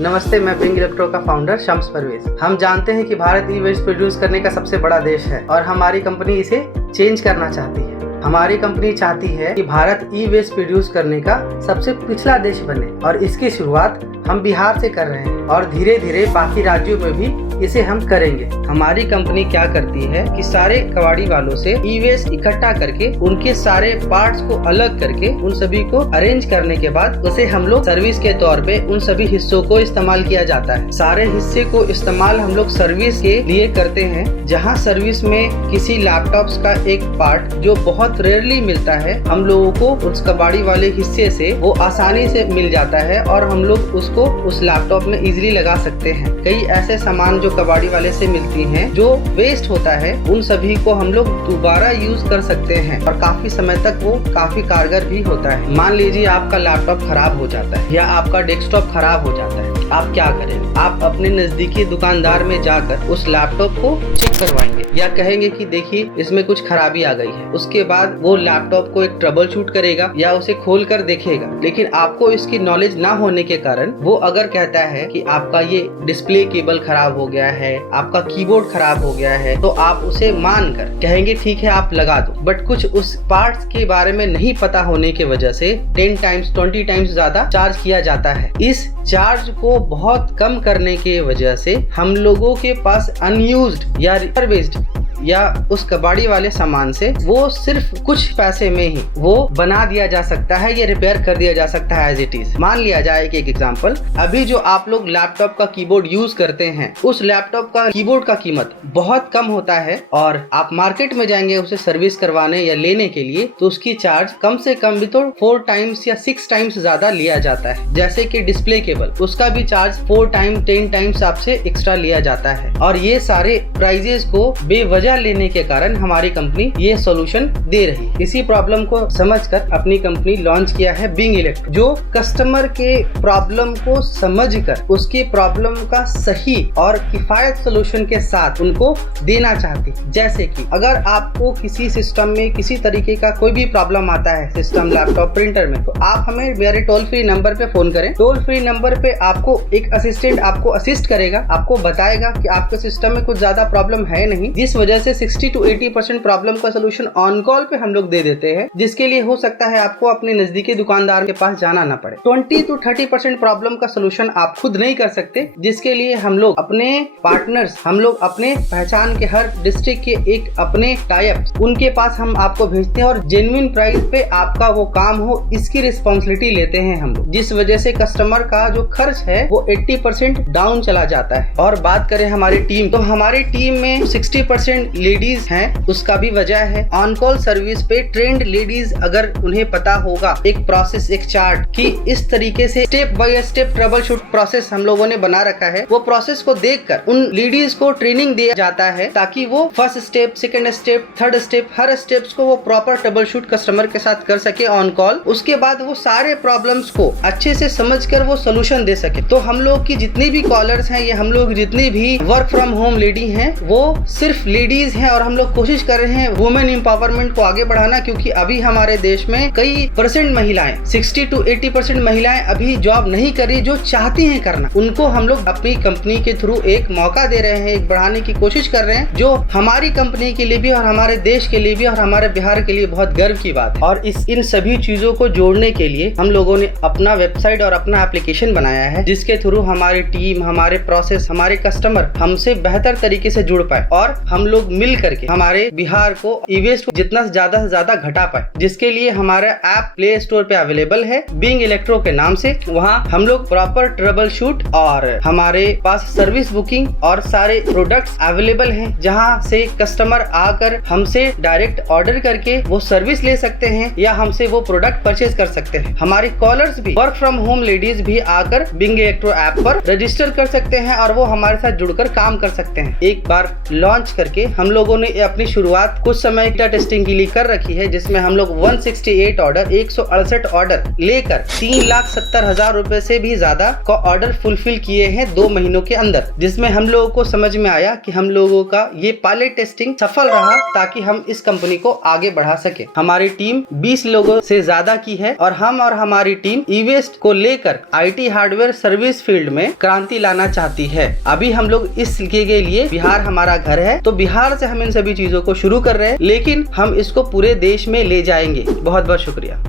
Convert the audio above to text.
नमस्ते, मैं Bing electro का फाउंडर शम्स परवेज। हम जानते हैं कि भारत ई वेस्ट प्रोड्यूस करने का सबसे बड़ा देश है और हमारी कंपनी इसे चेंज करना चाहती है। हमारी कंपनी चाहती है कि भारत ई वेस्ट प्रोड्यूस करने का सबसे पिछला देश बने और इसकी शुरुआत हम बिहार से कर रहे हैं और धीरे धीरे बाकी राज्यों में भी इसे हम करेंगे। हमारी कंपनी क्या करती है कि सारे कबाड़ी वालों से ई वेस्ट इकट्ठा करके उनके सारे पार्ट्स को अलग करके उन सभी को अरेंज करने के बाद उसे हम लोग सर्विस के तौर पे उन सभी हिस्सों को इस्तेमाल किया जाता है। सारे हिस्से को इस्तेमाल हम लोग सर्विस के लिए करते हैं, जहाँ सर्विस में किसी लैपटॉप्स का एक पार्ट जो बहुत रेयरली मिलता है, हम लोगों को उस कबाड़ी वाले हिस्से से वो आसानी से मिल जाता है और हम लोग उसको उस लैपटॉप में इजीली लगा सकते हैं। कई ऐसे सामान जो कबाड़ी वाले से मिलती हैं जो वेस्ट होता है, उन सभी को हम लोग दोबारा यूज कर सकते हैं और काफी समय तक वो काफी कारगर भी होता है। मान लीजिए आपका लैपटॉप खराब हो जाता है या आपका डेस्कटॉप खराब हो जाता है, आप क्या करेंगे? आप अपने नजदीकी दुकानदार में जाकर उस लैपटॉप को चेक करवाएंगे या कहेंगे कि देखिए इसमें कुछ खराबी आ गई है। उसके बाद वो लैपटॉप को एक ट्रबल शूट करेगा या उसे खोल कर देखेगा। लेकिन आपको इसकी नॉलेज ना होने के कारण वो अगर कहता है कि आपका ये डिस्प्ले केबल खराब हो गया है, आपका कीबोर्ड खराब हो गया है, तो आप उसे मान कर कहेंगे ठीक है आप लगा दो। बट कुछ उस पार्ट्स के बारे में नहीं पता होने की वजह से 10 टाइम्स 20 टाइम्स ज्यादा चार्ज किया जाता है। इस चार्ज को बहुत कम करने की वजह से हम लोगों के पास अनयूज्ड या रिफर्बिश्ड या उस कबाड़ी वाले सामान से वो सिर्फ कुछ पैसे में ही वो बना दिया जा सकता है या रिपेयर कर दिया जा सकता है एज इट इज। मान लिया जाए एक एग्जांपल, अभी जो आप लोग लैपटॉप का कीबोर्ड यूज करते हैं, उस लैपटॉप का कीबोर्ड का कीमत बहुत कम होता है और आप मार्केट में जाएंगे उसे सर्विस करवाने या लेने के लिए, तो उसकी चार्ज कम से कम भी तो 4 टाइम्स या 6 टाइम्स ज्यादा लिया जाता है। जैसे कि डिस्प्ले केबल, उसका भी चार्ज 4 टाइम 10 टाइम्स आपसे एक्स्ट्रा लिया जाता है। और ये सारे प्राइजेस को बेवजह लेने के कारण हमारी कंपनी ये सॉल्यूशन दे रही है। इसी प्रॉब्लम को समझकर अपनी कंपनी लॉन्च किया है बिंग इलेक्ट्रो, जो कस्टमर के प्रॉब्लम को समझकर उसकी प्रॉब्लम का सही और किफायत सॉल्यूशन के साथ उनको देना चाहती है। जैसे कि अगर आपको किसी सिस्टम में किसी तरीके का कोई भी प्रॉब्लम आता है, सिस्टम, लैपटॉप, प्रिंटर में, तो आप हमें मेरे टोल फ्री नंबर पे फोन करें। टोल फ्री नंबर पे आपको एक असिस्टेंट आपको असिस्ट करेगा, आपको बताएगा कि आपके सिस्टम में कुछ ज्यादा प्रॉब्लम है नहीं, जिस वजह से 60 to 80% प्रॉब्लम का सोल्यूशन ऑन कॉल पे हम लोग दे देते हैं, जिसके लिए हो सकता है आपको अपने नजदीकी दुकानदार के पास जाना ना पड़े। 20 to 30% प्रॉब्लम का सोल्यूशन आप खुद नहीं कर सकते, जिसके लिए हम लोग अपने पार्टनर्स, हम लोग अपने पहचान के हर डिस्ट्रिक्ट के एक अपने टाइप, उनके पास हम आपको भेजते हैं और जेन्युइन प्राइस पे आपका वो काम हो, इसकी रिस्पॉन्सिबिलिटी लेते हैं हम लोग, जिस वजह से कस्टमर का जो खर्च है वो 80% डाउन चला जाता है। और बात करें हमारी टीम, तो हमारी टीम में 60% लेडीज हैं। उसका भी वजह है ऑन कॉल सर्विस पे ट्रेंड लेडीज, अगर उन्हें पता होगा एक प्रोसेस, एक चार्ट कि इस तरीके से step by step trouble shoot process हम लोगों ने बना रखा है, वो प्रोसेस को देखकर उन लेडीज को ट्रेनिंग दिया जाता है ताकि वो first step, second step, third step, हर स्टेप्स को वो प्रॉपर ट्रबल शूट कस्टमर के साथ कर सके ऑन कॉल। उसके बाद वो सारे प्रॉब्लम्स को अच्छे से समझकर वो सोल्यूशन दे सके। तो हम लोग की जितनी भी कॉलर्स हैं, ये हम लोग जितनी भी वर्क फ्रॉम होम लेडी हैं, वो सिर्फ लेडीज हैं और हम लोग कोशिश कर रहे हैं वुमेन एम्पावरमेंट को आगे बढ़ाना, क्योंकि अभी हमारे देश में कई परसेंट महिलाएं, 60 to 80% महिलाएं अभी जॉब नहीं कर रही, जो चाहती हैं करना। उनको हम लोग अपनी कंपनी के थ्रू एक मौका दे रहे हैं, एक बढ़ाने की कोशिश कर रहे हैं, जो हमारी कंपनी के लिए भी और हमारे देश के लिए भी और हमारे बिहार के लिए बहुत गर्व की बात है। और इन सभी चीजों को जोड़ने के लिए हम लोगों ने अपना वेबसाइट और अपना एप्लीकेशन बनाया है, जिसके थ्रू हमारी टीम, हमारे प्रोसेस, हमारे कस्टमर हमसे बेहतर तरीके से जुड़ पाए और हम लोग मिल करके हमारे बिहार को ई वेस्ट को जितना ज्यादा से ज्यादा घटा पाए। जिसके लिए हमारा ऐप प्ले स्टोर पे अवेलेबल है बिंग इलेक्ट्रो के नाम से। वहाँ हम लोग प्रॉपर ट्रबल शूट और हमारे पास सर्विस बुकिंग और सारे प्रोडक्ट्स अवेलेबल हैं, जहाँ से कस्टमर आकर हमसे डायरेक्ट ऑर्डर करके वो सर्विस ले सकते हैं या हमसे वो प्रोडक्ट परचेज कर सकते हैं। हमारी कॉलर्स भी, वर्क फ्रॉम होम लेडीज भी आकर बिंग इलेक्ट्रो ऐप पर रजिस्टर कर सकते हैं और वो हमारे साथ जुड़कर काम कर सकते हैं। एक बार लॉन्च करके हम लोगों ने अपनी शुरुआत कुछ समय डेटा टेस्टिंग के लिए कर रखी है, जिसमें हम लोग 168 ऑर्डर 168 ऑर्डर लेकर 3,70,000 रुपए से भी ज्यादा का ऑर्डर फुलफिल किए हैं 2 महीनों के अंदर, जिसमें हम लोगों को समझ में आया कि हम लोगों का ये पायलट टेस्टिंग सफल रहा ताकि हम इस कंपनी को आगे बढ़ा सके। हमारी टीम 20 लोगों से ज्यादा की है और हमारी टीम ई-वेस्ट को लेकर IT हार्डवेयर सर्विस फील्ड में क्रांति लाना चाहती है। अभी हम लोग इसके लिए बिहार हमारा घर है, तो बिहार से हम इन सभी चीजों को शुरू कर रहे हैं, लेकिन हम इसको पूरे देश में ले जाएंगे। बहुत बहुत शुक्रिया।